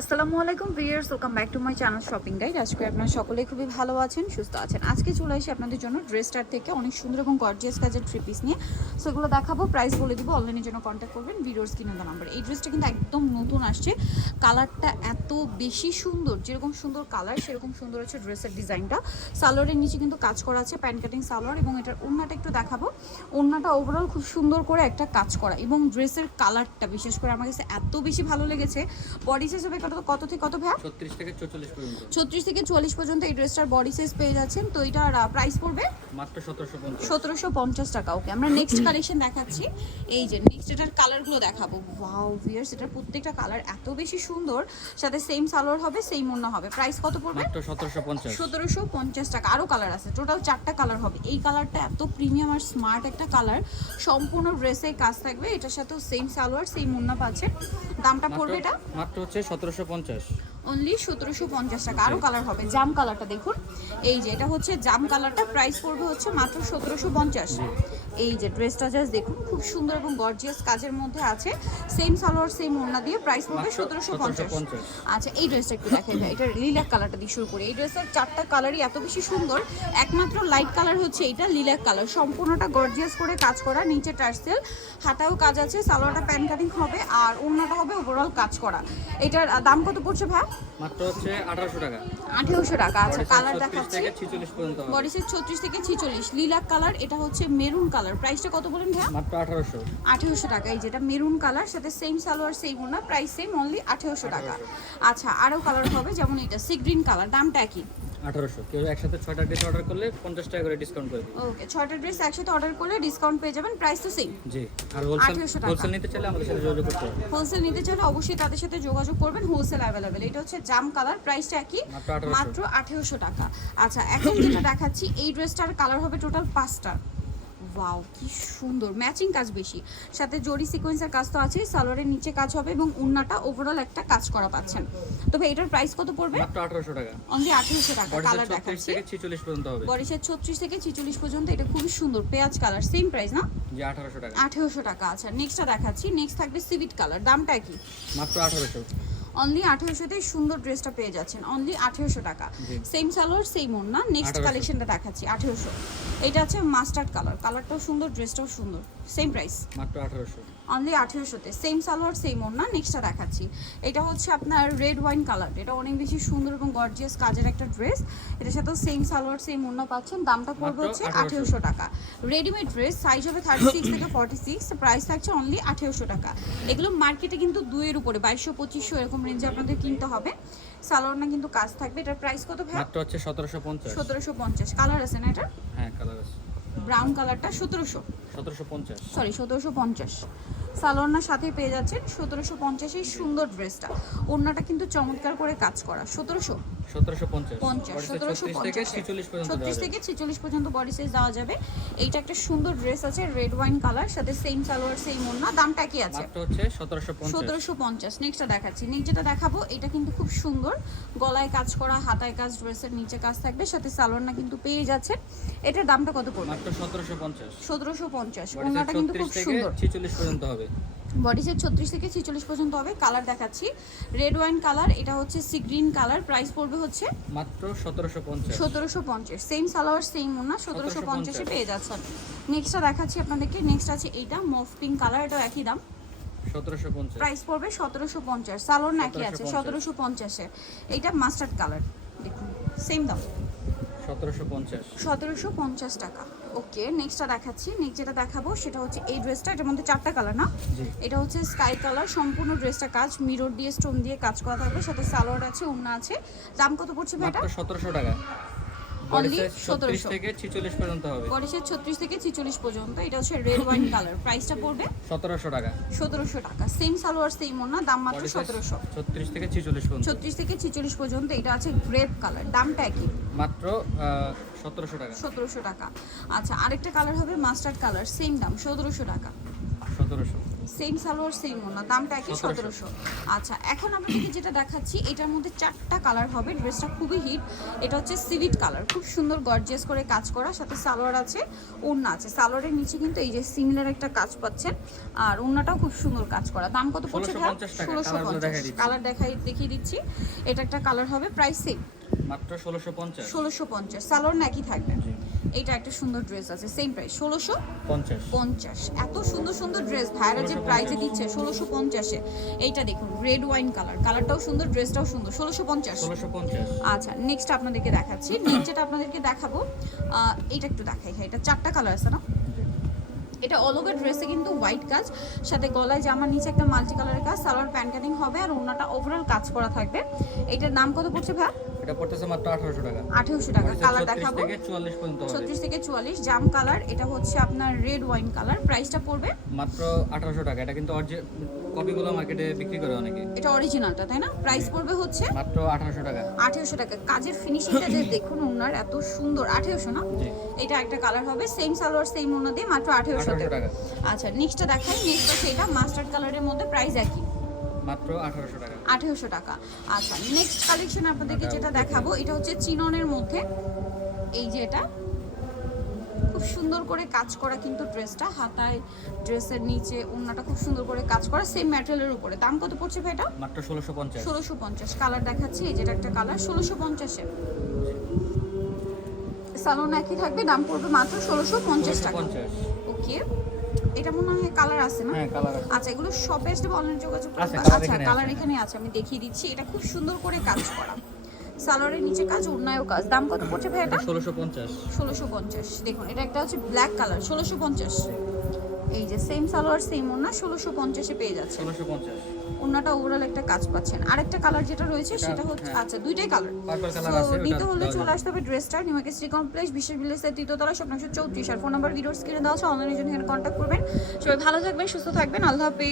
আসসালামু আলাইকুম viewers, welcome back to my channel shopping guide. আজকে আপনারা সকলেই খুবই ভালো আছেন, সুস্থ আছেন। আজকে চলে আসি আপনাদের জন্য ড্রেসটার থেকে অনেক সুন্দর এবং গর্জিয়াস কাজের থ্রি পিস নিয়ে। সেগুলো দেখাবো, প্রাইস বলে দিব। অনলাইনের জন্য কন্ট্যাক্ট করবেন ভিডিওর স্ক্রিনে দেওয়া নাম্বার। এই ড্রেসটা কিন্তু একদম নতুন আসছে, কালারটা এত বেশি সুন্দর, যেরকম সুন্দর কালার সেরকম সুন্দর হচ্ছে ড্রেসের ডিজাইনটা। সালোয়ারের নিচে কিন্তু কাজ করা আছে, প্যান্ট কাটিং সালোয়ার, এবং এটার ওড়নাটা একটু দেখাবো। ওড়নাটা ওভারঅল খুব সুন্দর করে একটা কাজ করা, এবং ড্রেসের কালারটা বিশেষ করে আমার কাছে এত বেশি ভালো লেগেছে। বডি সাইজ হবে কত থেকে কত ভাই? 36 থেকে 44 পর্যন্ত। 36 থেকে 44 পর্যন্ত এই ড্রেসটার বডি সাইজ পেয়ে যাচ্ছেন। তো এটার প্রাইস পড়বে মাত্র 1750। 1750 টাকা। ওকে, আমরা নেক্সট কালেকশন দেখাচ্ছি। এই যে নেক্সট এটার কালারগুলো দেখাবো। ওয়াও ভিউয়ার্স, এটার প্রত্যেকটা কালার এত বেশি সুন্দর, সাথে সেম সালোয়ার হবে, সেম ওড়না হবে। প্রাইস কত পড়বে? মাত্র 1750। 1750 টাকা। আরও কালার আছে, টোটাল 4টা কালার হবে। এই কালারটা এত প্রিমিয়াম আর স্মার্ট একটা কালার, সম্পূর্ণ ড্রেসে কাজ থাকবে। এটার সাথেও সেম সালোয়ার, সেম ওড়না পাচ্ছেন। দামটা পড়বে এটা মাত্র হচ্ছে 1750। অনলি 1750 টাকা। আরও কালার হবে। জাম কালারটা দেখুন, এই যে এটা হচ্ছে জাম কালারটা, প্রাইস পড়বে হচ্ছে মাত্র 1750। এই যে ড্রেসটা জাস্ট দেখুন, খুব সুন্দর এবং গর্জিয়াস কাজের মধ্যে আছে। সেম সালোয়ার, সেম ওড়না দিয়ে প্রাইস পড়বে 1750। আচ্ছা, এই ড্রেসটা একটু দেখাই ভাই। এটা লিলাক কালারটা দিয়ে শুরু করি। এই ড্রেসের 4টা কালারই এত বেশি সুন্দর, একমাত্র লাইট কালার হচ্ছে এইটা লিলাক কালার। সম্পূর্ণটা গর্জিয়াস করে কাজ করা, নিচে টার্সেল, হাতাও কাজ আছে, সালোয়ারটা প্যান্ট কাটিং হবে, আর ওড়নাটা হবে ওভারঅল কাজ করা। এটার দাম কত পড়ছে ভাই? মাত্র হচ্ছে 1800 টাকা। 1800 টাকা। আচ্ছা, কালার দেখাচ্ছি। 36 থেকে 46 পর্যন্ত হবে। বডি সাইজ 36 থেকে 46, লিলাক কালার। এটা হচ্ছে মেরুন কালার। প্রাইসটা কত বলেন ভাই? মাত্র 1800। 1800 টাকা। এই যেটা মেরুন কালার, সাথে সেম সালোয়ার, সেম ওড়না, প্রাইস সেম, অনলি 1800 টাকা। আচ্ছা, আরও কালার হবে, যেমন এটা সি গ্রিন কালার, দামটা কি? 1800। কেউ একসাথে 6টা ড্রেস অর্ডার করলে 50 টাকা করে ডিসকাউন্ট করে দিই। ওকে, 6টা ড্রেস একসাথে অর্ডার করলে ডিসকাউন্ট পেয়ে যাবেন, প্রাইস তো সেম। জি। আর 1800 টাকা। হোলসেল নিতে চাইলে আমাদের সাথে যোগাযোগ করতে হবে। হোলসেল নিতে চাইলে অবশ্যই তাদের সাথে যোগাযোগ করবেন, হোলসেল অ্যাভেলেবেল। এটা হচ্ছে জাম কালার, প্রাইসটা কি? মাত্র 1800 টাকা। আচ্ছা, এখন যেটা দেখাচ্ছি, এই ড্রেসটার কালার হবে টোটাল 5টা। ওয়াও, কি সুন্দর ম্যাচিং কাজ বেশি, সাথে জরি সিকোয়েন্সের কাজ তো আছে, সালোয়ারের নিচে কাজ হবে, এবং ওড়নাটা ওভারঅল একটা কাজ করা পাচ্ছেন। তবে এটার প্রাইস কত পড়বে? মাত্র 1800 টাকা। অনলি 1800 টাকা। কালার দেখাচ্ছি। 36 থেকে 46 পর্যন্ত হবে। বডি সাইজ 36 থেকে 46 পর্যন্ত। এটা খুবই সুন্দর পেঁয়াজ কালার, সেম প্রাইস না? জি, 1800 টাকা। 1800 টাকা। আচ্ছা, নেক্সটটা দেখাচ্ছি। নেক্সট থাকবে সিভিট কালার, দামটা কি? মাত্র 1800। অনলি 1800 তে সুন্দর ড্রেসটা পেয়ে যাচ্ছেন, অনলি 1800 টাকা। সেম সালোয়ার, সেম ওড়না। নেক্সট কালেকশনটা দেখাচ্ছি 1800। এটা আছে মাস্টার্ড কালার, কালারটাও সুন্দর, ড্রেসটাও সুন্দর, সেম প্রাইস মাত্র 1800। অনলি 1800 তে সেম সালোয়ার, সেম ওড়না। নেক্সটটা দেখাচ্ছি, এটা হচ্ছে আপনার রেড ওয়াইন কালার। এটা অনেক বেশি সুন্দর এবং গর্জিয়াস কাজের একটা ড্রেস। এটার সাথে সেম সালোয়ার, সেম ওড়না পাচ্ছেন। দামটা পড়বে হচ্ছে 1800 টাকা। রেডিমেড ড্রেস, সাইজ হবে 36 থেকে 46, প্রাইস থাকছে অনলি 1800 টাকা। এগুলো মার্কেটে কিন্তু 2 এর উপরে 2200-2500 এরকম রেঞ্জে আপনাদের কিনতে হবে। সালোয়ার না কিন্তু কাজ থাকবে। এটার প্রাইস কত ভাই? মাত্র হচ্ছে 1750। 1750। কালার আছে না এটা? হ্যাঁ, কালার আছে। ব্রাউন কালারটা 1700, 1750। সরি 1750। সালোয়ারনার সাথে পেয়ে যাচ্ছেন 1750 এই সুন্দর ড্রেসটা। ওড়নাটা কিন্তু চমৎকার করে কাজ করা। 1750। 1750 থেকে 46 পর্যন্ত। 36 থেকে 46 পর্যন্ত বডি সাইজ দেওয়া যাবে। এইটা একটা সুন্দর ড্রেস আছে, রেড ওয়াইন কালার, সাথে সেম সালোয়ার, সেম ওড়না। দামটা কি আছে? মাত্র হচ্ছে 1750। 1750। নেক্সটটা দেখাচ্ছি। নেক্সট যেটা দেখাবো, এটা কিন্তু খুব সুন্দর, গলায় কাজ করা, হাতায় কাজ, ড্রেসের নিচে কাজ থাকবে, সাথে সালোয়ারনা কিন্তু পেয়ে যাচ্ছেন। এটার দামটা কত পড়বে? মাত্র 1750। 1750। ওড়নাটা কিন্তু খুব সুন্দর। 46 পর্যন্ত হবে। বডি সাইজ 36 থেকে 46 পর্যন্ত হবে। কালার দেখাচ্ছি, রেড ওয়াইন কালার, এটা হচ্ছে সি গ্রিন কালার। প্রাইস পড়বে হচ্ছে মাত্র 1750। 1750। সেম সালোয়ার, সেম ওড়না, 1750 এ পেয়ে যাচ্ছেন। নেক্সটটা দেখাচ্ছি আপনাদেরকে। নেক্সট আছে এইটা মফ পিঙ্ক কালার, এটা একই দাম, 1750। প্রাইস পড়বে 1750। সালোয়ার নাকি আছে 1750 এ। এইটা মাস্টার্ড কালার, দেখুন সেম দাম, 1750। 1750 টাকা। ওকে, নেক্সটটা দেখাচ্ছি। নেক্সট যেটা দেখাবো সেটা হচ্ছে এই ড্রেসটা। এটার মধ্যে 4টা কালার না? জি। এটা হচ্ছে স্কাই কালার, সম্পূর্ণ ড্রেসটা কাজ, মিরর দিয়ে, স্টোন দিয়ে কাজ করা থাকবে, সাথে সালোয়ার আছে, ওড়না আছে। দাম কত পড়ছে ভাই এটা? মাত্র 1700 টাকা। অনলি 36 থেকে 46 পর্যন্ত হবে। বডি সাইজ 36 থেকে 46 পর্যন্ত। এটা হচ্ছে রেড ওয়াইন কালার। প্রাইসটা পড়বে 1700 টাকা। 1700 টাকা। সেম সালোয়ার, সেম ওড়না, দাম মাত্র 1700। 36 থেকে 46 পর্যন্ত। 36 থেকে 46 পর্যন্ত। এটা আছে গ্রেপ কালার, দামটা কি? মাত্র 1700 টাকা। 1700 টাকা। আচ্ছা, আরেকটা কালার হবে মাস্টার্ড কালার, সেম দাম 1700 টাকা। 1700। সেম সালোয়ার সেম ওনা, দামটা একই 1700। আচ্ছা এখন আপনাদেরকে যেটা দেখাচ্ছি এটার মধ্যে 4টা কালার হবে, ড্রেসটা খুবই হিট। এটা হচ্ছে সিভিট কালার, খুব সুন্দর গর্জিয়াস করে কাজ করা, সাথে সালোয়ার আছে, ওড়না আছে। সালোয়ারের নিচে কিন্তু এই যে সিমিলার একটা কাজ পাচ্ছেন, আর ওড়নাটাও খুব সুন্দর কাজ করা। দাম কত পড়ছে ভাই? 1650। কালার দেখিয়ে দিচ্ছি। এটা একটা কালার হবে, প্রাইস সেম মাত্র 1650। 1650। সালোয়ার নাকি থাকবে। এটা একটা সুন্দর ড্রেস আছে, সেম প্রাইস 1650। এত সুন্দর সুন্দর ড্রেস ভাইরা যে প্রাইসে দিচ্ছে 1650 এ। এইটা দেখুন রেড ওয়াইন কালার, কালারটাও সুন্দর, ড্রেসটাও সুন্দর, 1650। আচ্ছা নেক্সট আপনাদেরকে দেখাচ্ছি। নেক্সট যেটা আপনাদেরকে দেখাবো এটা একটু দেখাই। হ্যাঁ এটা 4টা কালার আছে না, এটা অল ওভার ড্রেসে কিন্তু হোয়াইট কাজ, সাথে গলায় জামার নিচে একটা মাল্টি কালারের কাজ, সালোয়ার প্যান্ট কাটিং হবে, আর ওড়নাটা ওভারঅল কাজ করা থাকবে। এটার দাম কত পড়ছে ভাই? এটা পড়তেছে মাত্র 1800 টাকা। 1800 টাকা। কালার দেখাবো 36 থেকে 44 পর্যন্ত হবে। 36 থেকে 44 জাম কালার। এটা হচ্ছে আপনার রেড ওয়াইন কালার। প্রাইসটা পড়বে মাত্র 1800 টাকা। এটা কিন্তু কপিগুলো মার্কেটে বিক্রি করে অনেকে। এটা অরিজিনালটা তাই না? প্রাইস পড়বে হচ্ছে মাত্র 1800 টাকা। 1800 টাকা। কাজের ফিনিশিংটা যে দেখুন ওনার এত সুন্দর। 1800 না? জি। এটা একটা কালার হবে, সেম সালোয়ার সেম ওনা দিয়ে মাত্র 1800 টাকা। আচ্ছা নেক্সটটা দেখাই। নেক্সট হচ্ছে এটা মাস্টার্ড কালারের মধ্যে, প্রাইস একই মাত্র 1800 টাকা। 1800 টাকা। আচ্ছা নেক্সট কালেকশন আপনাদেরকে যেটা দেখাবো এটা হচ্ছে চিননের মধ্যে। এই যে এটা খুব সুন্দর করে কাজ করা কিন্তু ড্রেসটা, হাতায় ড্রেসের নিচে ওড়নাটা খুব সুন্দর করে কাজ করা, সেম ম্যাটেরিয়ালের উপরে। দাম কত পড়ছে ভাই এটা? মাত্র 1650। 1650। কালার দেখাচ্ছি, এই যেটা একটা কালার 1650 এ। সালোন একই থাকবে, দাম পড়বে মাত্র 1650 টাকা। 1650। ওকে এটা মনে হয় কালার আছে না? হ্যাঁ কালার আছে। আচ্ছা এগুলো সব আসলে অনলাইন যোগাযোগ করতে আছে, পারবেন। কালার আচ্ছা এখানে কালার আছে। এখানে আছে, আমি দেখিয়ে দিচ্ছি। এটা খুব সুন্দর করে কাজ করা, সালোয়ারের নিচে কাজ, ওড়নায়ও কাজ। দাম কত পড়ছে ভাই এটা? 1650। 1650। দেখুন এটা একটা হচ্ছে ব্ল্যাক কালার, 1650। এই যে সেম সালোয়ার সেম ওড়না, 1650 এ পেয়ে যাচ্ছে। 1650। ওড়নাটা ওভারঅল একটা কাজ পাচ্ছেন। আরেকটা কালার যেটা রয়েছে সেটা হচ্ছে আচ্ছা দুইটাই কালার। পার্পল কালার আছে। নিতে হলে চলে আসতে হবে ড্রেসটা নিউমার্কেট সিটি কমপ্লেক্স বিশেষ বিলেসের তৃতীয়তলা স্বপ্ন 34। আর ফোন নাম্বার ভিডিওর স্ক্রিনে দেওয়া আছে, অনলাইনের জন্য এখানে কন্ট্যাক্ট করবেন। সবাই ভালো থাকবেন, সুস্থ থাকবেন, আল্লাহ হাফেজ।